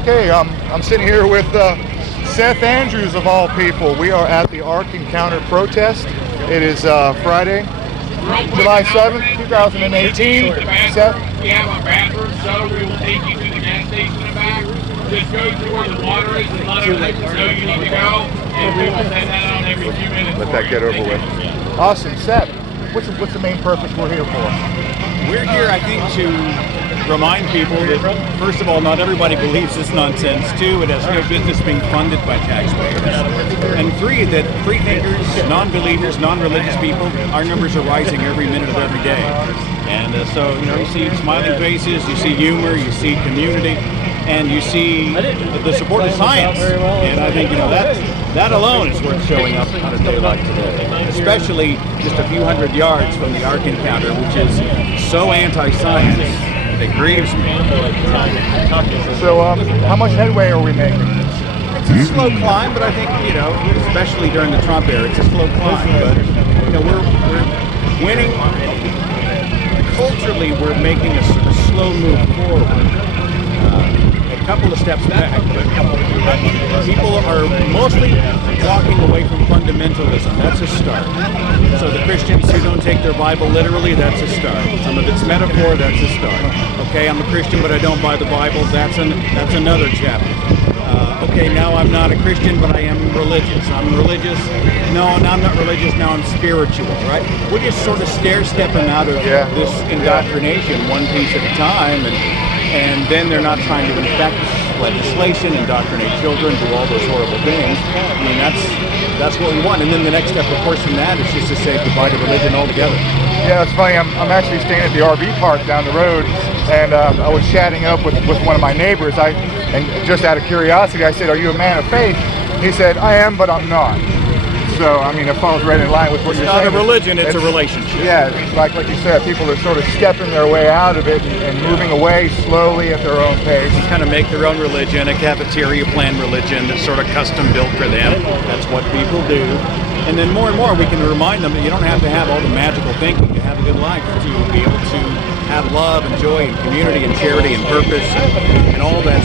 Okay, I'm sitting here with Seth Andrews of all people. We are at the Ark Encounter protest. It is Friday, July 7th, 2018. Seth? We have a bathroom, so we will take you to the gas station in the back. Just go to where the water is and let them know you need to go, and we will send that out every few minutes. Let that get over with. Awesome. Seth, what's the main purpose we're here for? We're here, I think, to remind people that, first of all, not everybody believes this nonsense. Two, it has no business being funded by taxpayers. And three, that free thinkers, non-believers, non-religious people, our numbers are rising every minute of every day. And so, you see smiling faces, you see humor, you see community, and you see the support of science. And I think, that alone is worth showing up on a day like today, especially just a few hundred yards from the Ark Encounter, which is so anti-science, it grieves me. So, how much headway are we making? It's a slow climb, but I think, especially during the Trump era, it's a slow climb. But, we're winning. Culturally, we're making a slow move forward. A couple of steps back, but people are mostly walking away from fundamentalism. That's a start. So the Christians who don't take their Bible literally, that's a start. Some of it's metaphor, that's a start. Okay, I'm a Christian, but I don't buy the Bible. That's another chapter. Okay, now I'm not a Christian, but I am religious. I'm religious. No, now I'm not religious. Now I'm spiritual, right? We're just sort of stair-stepping out of this indoctrination one piece at a time, and then they're not trying to infect legislation, indoctrinate children, do all those horrible things. I mean, that's what we want. And then the next step, of course, from that is just to say goodbye to religion altogether. Yeah, it's funny. I'm actually staying at the RV park down the road, and I was chatting up with one of my neighbors. And just out of curiosity, I said, "Are you a man of faith?" He said, "I am, but I'm not." So, I mean, it falls right in line with what you're saying. It's not a religion, it's a relationship. Yeah, like you said, people are sort of stepping their way out of it and moving away slowly at their own pace. Just kind of make their own religion, a cafeteria plan religion that's sort of custom built for them. That's what people do. And then more and more we can remind them that you don't have to have all the magical thinking to have a good life, to be able to have love and joy and community and charity and purpose and all that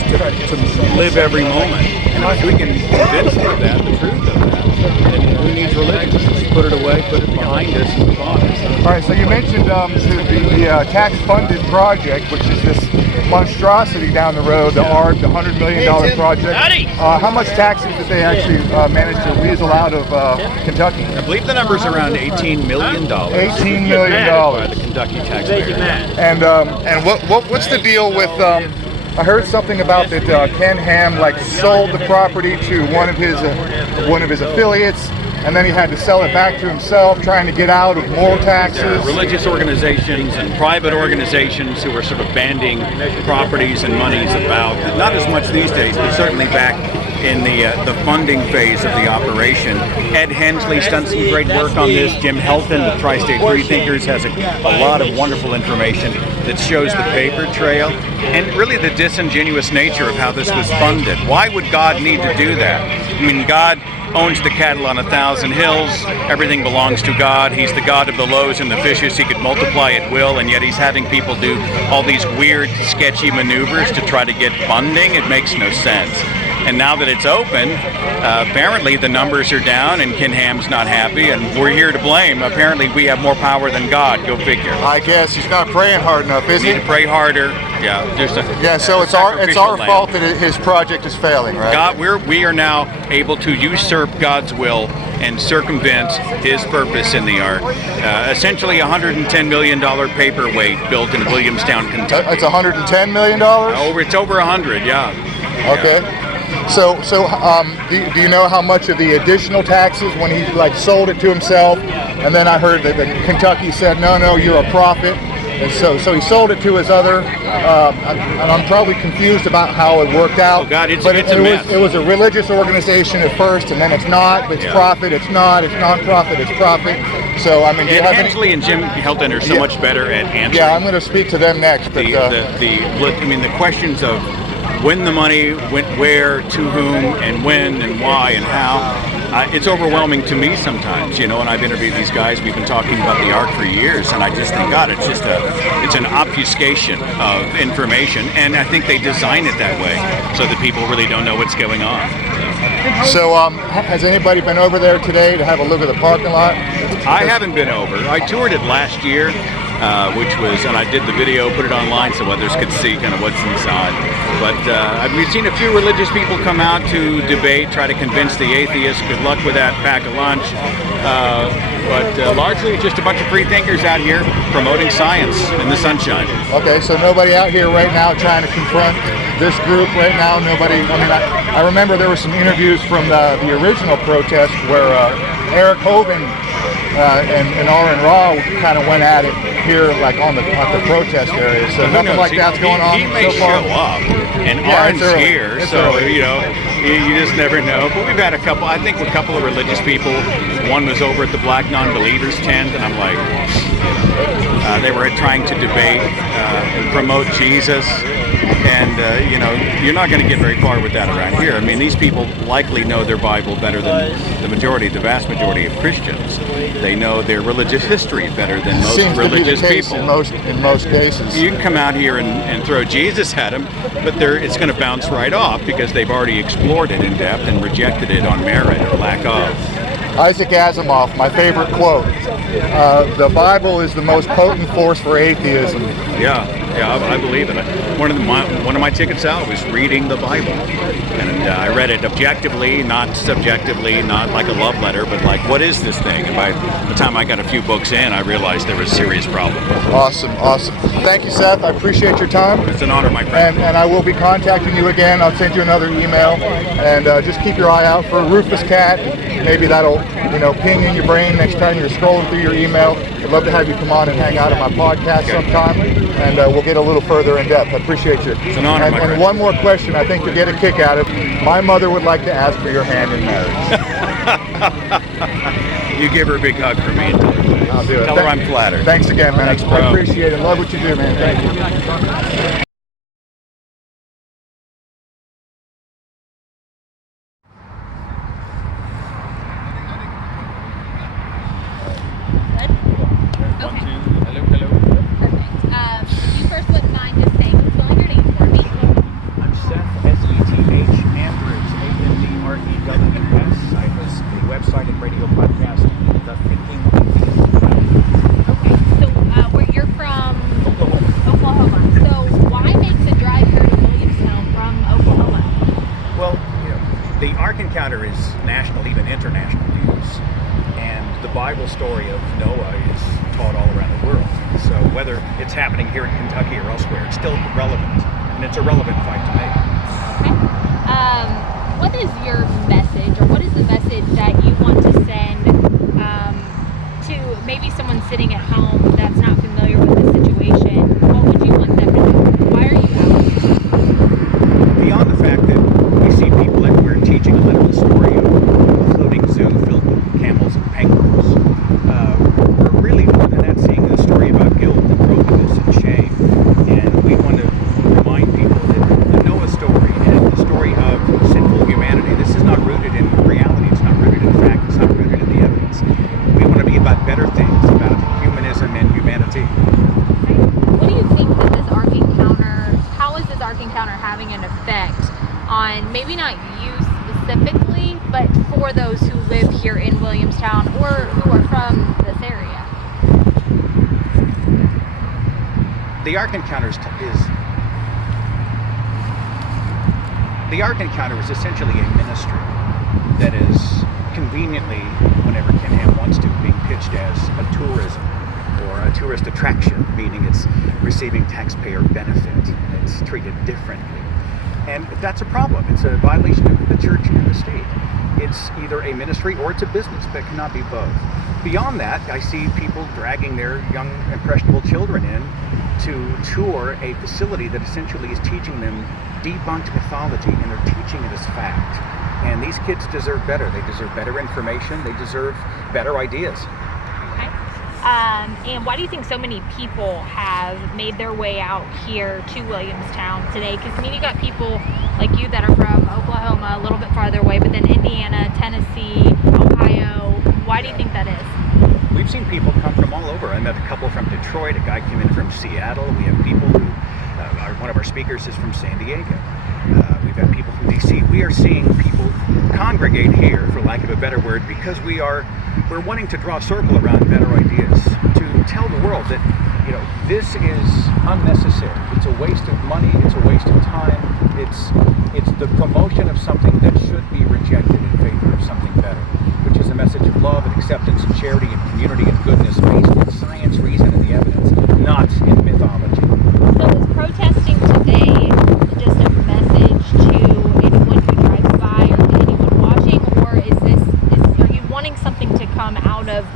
to live every moment. And if we can convince them of that, the truth of that, then who needs religion? Just put it away, put it behind us, and move on. All right, so you mentioned the tax-funded project, which is this monstrosity down the road, the Ark, the $100 million project. How much taxes did they actually manage to weasel out of Kentucky? I believe the number's around $18 million. $18 million. By the Kentucky taxpayer. And what's the deal with? I heard something about that Ken Ham sold the property to one of his affiliates, and then he had to sell it back to himself, trying to get out of more taxes. Religious organizations and private organizations who are sort of banding properties and monies about. Not as much these days, but certainly back in the funding phase of the operation. Ed Hensley's done some great work on this. Jim Helton, the Tri-State Freethinkers, has a lot of wonderful information that shows the paper trail and really the disingenuous nature of how this was funded. Why would God need to do that? I mean, God owns the cattle on 1,000 hills. Everything belongs to God. He's the God of the loaves and the fishes. He could multiply at will, and yet he's having people do all these weird, sketchy maneuvers to try to get funding. It makes no sense. And now that it's open, apparently the numbers are down and Ken Ham's not happy, and we're here to blame. Apparently we have more power than God. Go figure. I guess he's not praying hard enough, is he? We need to pray harder. Yeah. So it's our fault that his project is failing, right? God, we are now able to usurp God's will and circumvent his purpose in the Ark. Essentially a $110 million paperweight built in Williamstown, Kentucky. It's $110 million? It's over 100, yeah. Okay. So do you know how much of the additional taxes when he sold it to himself, and then I heard that Kentucky said, no, you're a prophet, and so he sold it to his other, and I'm probably confused about how it worked out. Oh God, it's a mess. It was a religious organization at first, and then it's not, it's profit, it's not, it's non-profit, it's profit. So I mean, Hensley and Jim Helton are so much better at answering. Yeah, I'm going to speak to them next. But the questions of when the money went where, to whom, and when, and why, and how. it's overwhelming to me sometimes, you know, and I've interviewed these guys, we've been talking about the Ark for years, and I just think, God, it's an obfuscation of information, and I think they design it that way so that people really don't know what's going on. So has anybody been over there today to have a look at the parking lot? I haven't been over. I toured it last year, and I did the video, put it online so others could see kind of what's inside. But we've seen a few religious people come out to debate, try to convince the atheists. Good luck with that pack of lunch. But largely just a bunch of free thinkers out here promoting science in the sunshine. Okay, so nobody out here right now trying to confront this group right now? Nobody? I mean, I remember there were some interviews from the original protest where Eric Hovind and Aaron Ra kind of went at it here, like at the protest area. So nothing like that's going on He may so far. show up, and Aaron's here, so you know, you just never know. But we've had a couple of religious people. One was over at the Black Non-Believers tent, and I'm like, they were trying to debate and promote Jesus. And, you know, you're not going to get very far with that around here. I mean, these people likely know their Bible better than the vast majority of Christians. They know their religious history better than most religious people. In most cases. You can come out here and throw Jesus at them, but it's going to bounce right off because they've already explored it in depth and rejected it on merit or lack of. Isaac Asimov, my favorite quote, the Bible is the most potent force for atheism. Yeah, I believe in it. One of my tickets out was reading the Bible, and I read it objectively, not subjectively, not like a love letter, but like, what is this thing? And by the time I got a few books in, I realized there was a serious problem. Awesome. Thank you, Seth. I appreciate your time. It's an honor, my friend. And I will be contacting you again. I'll send you another email, and just keep your eye out for Rufus Cat. Maybe that'll, ping in your brain next time you're scrolling through your email. I'd love to have you come on and hang out at my podcast sometime, and we'll get a little further in depth. I appreciate you. It's an honor, my friend. And one more question I think you'll get a kick out of. My mother would like to ask for your hand in marriage. You give her a big hug for me. I'll do it. Tell her I'm flattered. Thanks again, man. Thanks, I bro. appreciate it. Love what you do, man. Thank you. Hello. Perfect. If you first wouldn't mind just spelling your name for me. I'm Seth, S-E-T-H, Andrews, A-N-D-R-E-W-S. I host the website and radio podcast, The Thinking Atheist. Okay, so where you're from? Oklahoma. So why make the drive here to Williamstown from Oklahoma? Well, the Ark Encounter is national, even international news. And the Bible story of Noah is taught all around the world. So whether it's happening here in Kentucky or elsewhere, it's still relevant. And it's a relevant fight to make. Okay. What is your message, or what is the message that you want to send to maybe someone sitting at home that's not familiar with the situation? What would you want them to do? Why are you out? Beyond the fact that we see people everywhere teaching a literal story of a floating zoo filled with camels and penguins, we're really more than that seeing a story about guilt and brokenness and shame. And we want to remind people that the Noah story and the story of sinful humanity, this is not rooted in reality, it's not rooted in fact, it's not rooted in the evidence. We want to be about better things, about humanism and humanity. What do you think that this Ark Encounter, how is this Ark Encounter having an effect on maybe not you specifically, but for those who live here in Williamstown or who are from this area? The Ark Encounter is essentially a ministry that is conveniently, whenever Ken Ham wants to, being pitched as a tourism or a tourist attraction, meaning it's receiving taxpayer benefit. It's treated differently. And that's a problem. It's a violation of the church and the state. It's either a ministry or it's a business, but it cannot be both. Beyond that, I see people dragging their young, impressionable children in to tour a facility that essentially is teaching them debunked mythology, and they're teaching it as fact. And these kids deserve better. They deserve better information. They deserve better ideas. Okay. And why do you think so many people have made their way out here to Williamstown today? Because you got people like you that are from Oklahoma, a little bit farther away, but then Indiana, Tennessee, Why do you think that is? We've seen people come from all over. I met a couple from Detroit, a guy came in from Seattle. We have people who, one of our speakers is from San Diego. We've got people from DC. We are seeing people congregate here, for lack of a better word, because we're wanting to draw a circle around better ideas, to tell the world that, this is unnecessary. It's a waste of money, it's a waste of time, it's the promotion of something that should be rejected in favor of something better, which is a message of love and acceptance and charity and community and goodness based in science, reason, and the evidence, not in mythology. So is protesting today just a message to anyone who drives by or to anyone watching, or are you wanting something to come out of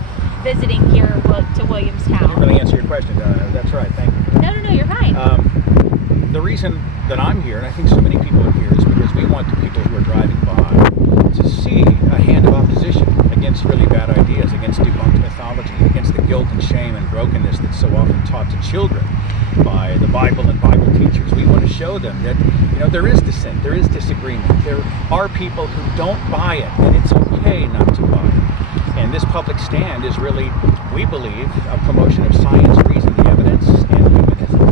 visiting here to Williamstown? I didn't really answer your question. That's right, thank you. No, you're fine. The reason that I'm here, and I think so many people are here, is because we want the people who are driving by to see a hand of opposition against really bad ideas, against debunked mythology, against the guilt and shame and brokenness that's so often taught to children by the Bible and Bible teachers. We want to show them that, there is dissent, there is disagreement, there are people who don't buy it, and it's okay not to buy it. And this public stand is really, we believe, a promotion of science, reason, the evidence, and humanism.